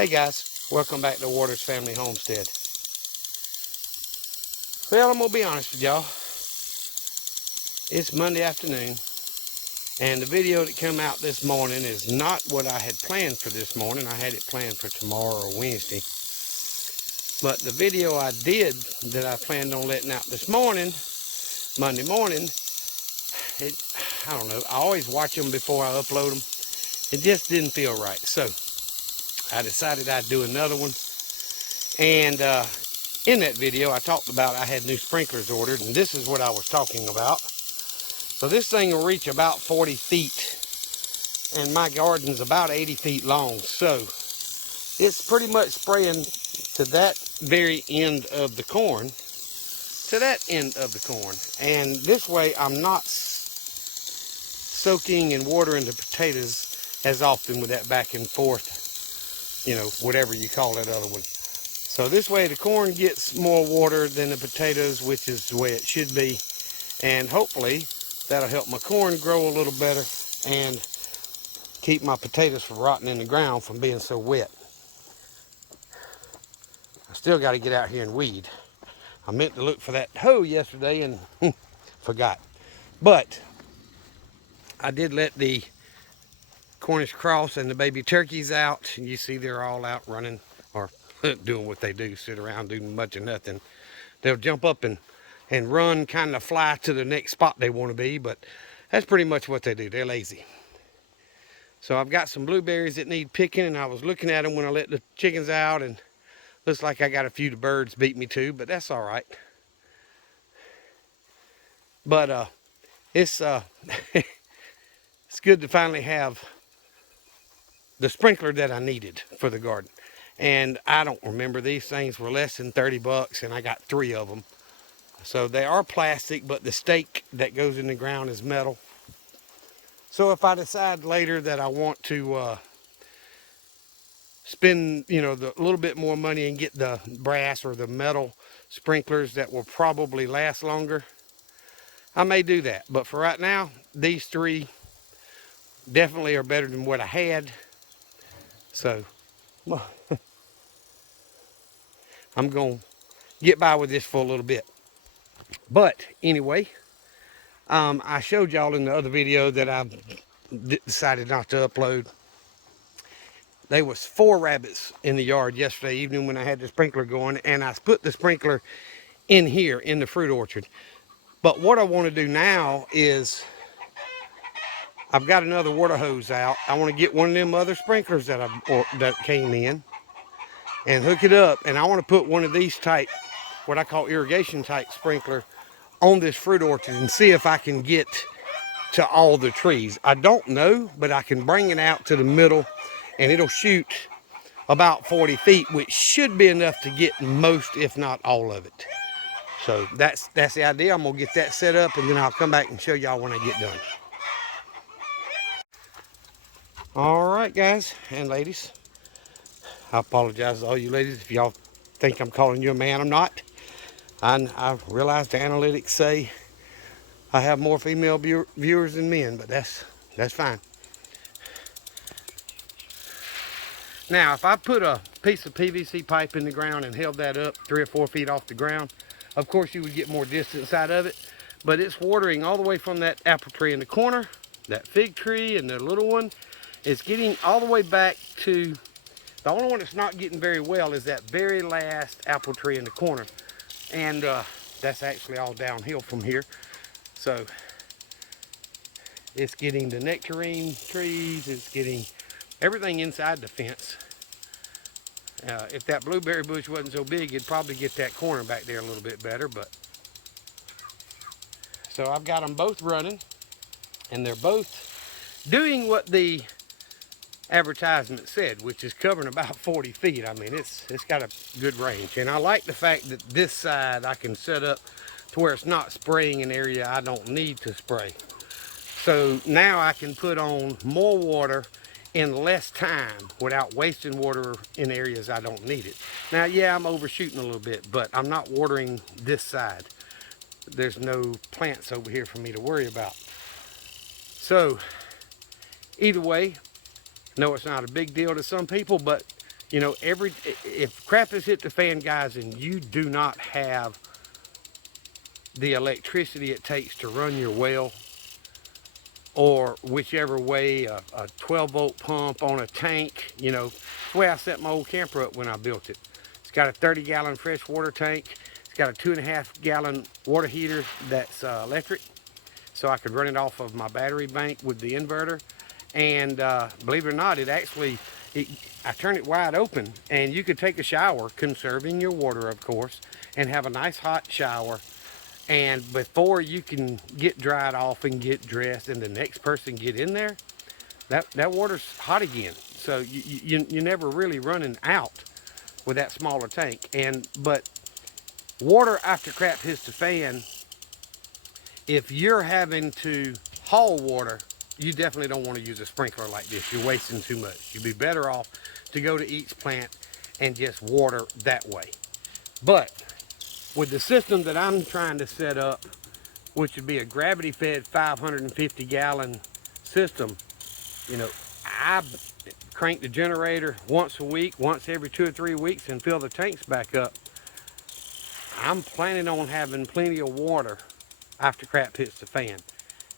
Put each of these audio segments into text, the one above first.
Hey guys, welcome back to Waters Family Homestead. Well, I'm going to be honest with y'all. It's Monday afternoon, and the video that came out this morning is not what I had planned for this morning. I had it planned for tomorrow or Wednesday. But the video I did that I planned on letting out this morning, Monday morning, I don't know, I always watch them before I upload them. It just didn't feel right. So I decided I'd do another one. And in that video, I talked about I had new sprinklers ordered, and this is what I was talking about. So this thing will reach about 40 feet, and my garden's about 80 feet long. So it's pretty much spraying to that very end of the corn, to that end of the corn. And this way, I'm not soaking and watering the potatoes as often with that back and forth, you know, whatever you call that other one. So this way the corn gets more water than the potatoes, which is the way it should be. And hopefully that'll help my corn grow a little better and keep my potatoes from rotting in the ground from being so wet. I still got to get out here and weed. I meant to look for that hoe yesterday and forgot. But I did let the Cornish cross and the baby turkeys out. You see they're all out running or doing what they do, sit around doing much of nothing. They'll jump up and run, kind of fly to the next spot they want to be, but that's pretty much what they do. They're lazy. So I've got some blueberries that need picking, and I was looking at them when I let the chickens out, and looks like I got a few of the birds beat me too, but that's all right. But it's it's good to finally have the sprinkler that I needed for the garden. And I don't remember, these things were less than 30 bucks, and I got 3 of them. So they are plastic, but the stake that goes in the ground is metal. So if I decide later that I want to spend, you know, the little bit more money and get the brass or the metal sprinklers that will probably last longer, I may do that. But for right now, these 3 definitely are better than what I had. So I'm going to get by with this for a little bit. But anyway, I showed y'all in the other video that I decided not to upload. There was 4 rabbits in the yard yesterday evening when I had the sprinkler going, and I put the sprinkler in here in the fruit orchard. But what I want to do now is, I've got another water hose out. I want to get one of them other sprinklers that came in and hook it up, and I want to put one of these type, what I call irrigation type sprinkler, on this fruit orchard and see if I can get to all the trees. I don't know, but I can bring it out to the middle and it'll shoot about 40 feet, which should be enough to get most, if not all of it. So that's the idea. I'm gonna get that set up, and then I'll come back and show y'all when I get done. All right, guys and ladies. I apologize to all you ladies if y'all think I'm calling you a man. I'm not. I realize the analytics say I have more female viewers than men, but that's fine. Now, if I put a piece of PVC pipe in the ground and held that up 3 or 4 feet off the ground, of course you would get more distance out of it, but it's watering all the way from that apple tree in the corner, that fig tree and the little one. It's getting all the way back to, the only one that's not getting very well is that very last apple tree in the corner. And that's actually all downhill from here. So it's getting the nectarine trees, it's getting everything inside the fence. If that blueberry bush wasn't so big, it'd probably get that corner back there a little bit better. But so I've got them both running, and they're both doing what the advertisement said, which is covering about 40 feet. I mean, it's got a good range, and I like the fact that this side I can set up to where it's not spraying an area I don't need to spray. So now I can put on more water in less time without wasting water in areas I don't need it. Now, yeah, I'm overshooting a little bit, but I'm not watering this side. There's no plants over here for me to worry about. So either way, no, it's not a big deal to some people, but You know, if crap has hit the fan, guys, and you do not have the electricity it takes to run your well, or whichever way, a 12-volt pump on a tank, you know, the way I set my old camper up when I built it. It's got a 30-gallon freshwater tank. It's got a 2.5-gallon water heater that's electric, so I could run it off of my battery bank with the inverter. And believe it or not, I turn it wide open, and you could take a shower, conserving your water, of course, and have a nice hot shower. And before you can get dried off and get dressed and the next person get in there, that water's hot again. So you're never really running out with that smaller tank. But water after crap hits the fan, if you're having to haul water, you definitely don't want to use a sprinkler like this. You're wasting too much. You'd be better off to go to each plant and just water that way. But with the system that I'm trying to set up, which would be a gravity-fed 550-gallon system, you know, I crank the generator once a week, once every 2 or 3 weeks, and fill the tanks back up. I'm planning on having plenty of water after crap hits the fan.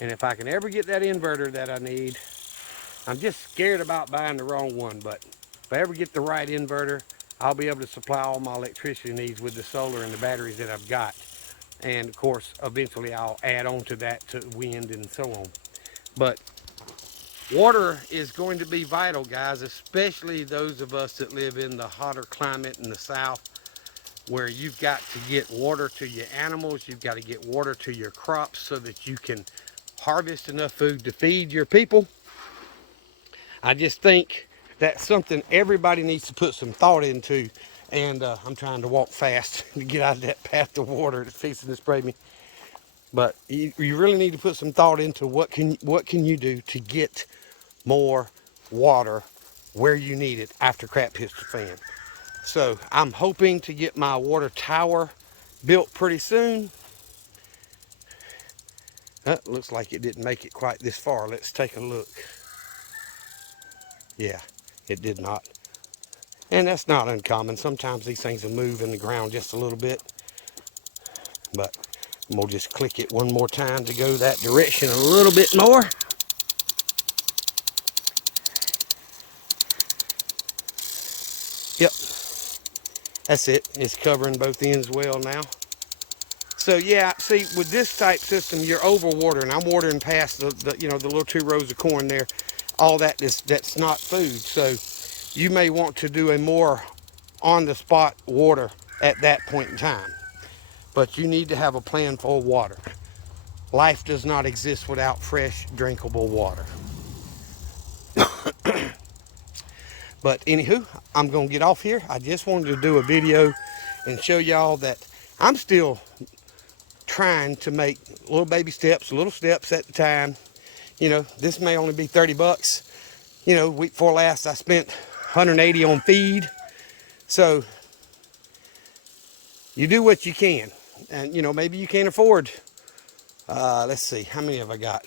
And if I can ever get that inverter that I need, I'm just scared about buying the wrong one, but if I ever get the right inverter, I'll be able to supply all my electricity needs with the solar and the batteries that I've got. And of course, eventually I'll add on to that to wind and so on. But water is going to be vital, guys, especially those of us that live in the hotter climate in the south, where you've got to get water to your animals, you've got to get water to your crops so that you can harvest enough food to feed your people. I just think that's something everybody needs to put some thought into. And I'm trying to walk fast to get out of that path of water that's fixing to spray me. But you really need to put some thought into what can you do to get more water where you need it after crap hits the fan. So I'm hoping to get my water tower built pretty soon. Looks like it didn't make it quite this far. Let's take a look. Yeah, it did not. And that's not uncommon. Sometimes these things will move in the ground just a little bit. But we'll just click it one more time to go that direction a little bit more. Yep, that's it. It's covering both ends well now. So yeah, see, with this type system, you're over watering. I'm watering past the little 2 rows of corn there. All that's not food. So you may want to do a more on-the-spot water at that point in time. But you need to have a plan for water. Life does not exist without fresh, drinkable water. But anywho, I'm going to get off here. I just wanted to do a video and show y'all that I'm still trying to make little baby steps, little steps at the time. You know, this may only be 30 bucks. You know, week before last, I spent 180 on feed. So you do what you can. And, you know, maybe you can't afford, let's see, how many have I got?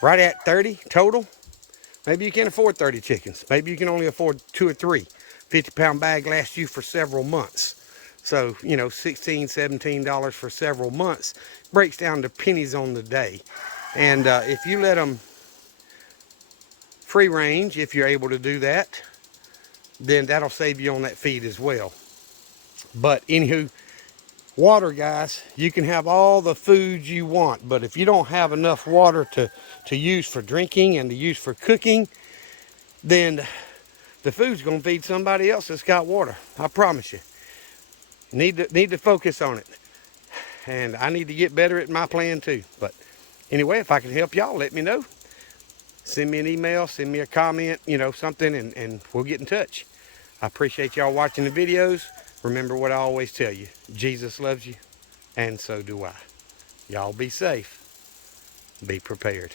Right at 30 total. Maybe you can't afford 30 chickens. Maybe you can only afford 2 or 3. 50-pound bag lasts you for several months. So, you know, $16, $17 for several months breaks down to pennies on the day. And if you let them free range, if you're able to do that, then that'll save you on that feed as well. But anywho, water, guys, you can have all the food you want, but if you don't have enough water to use for drinking and to use for cooking, then the food's going to feed somebody else that's got water. I promise you. Need to focus on it. And I need to get better at my plan too. But anyway, if I can help y'all, let me know. Send me an email, send me a comment, you know, something, and we'll get in touch. I appreciate y'all watching the videos. Remember what I always tell you. Jesus loves you, and so do I. Y'all be safe. Be prepared.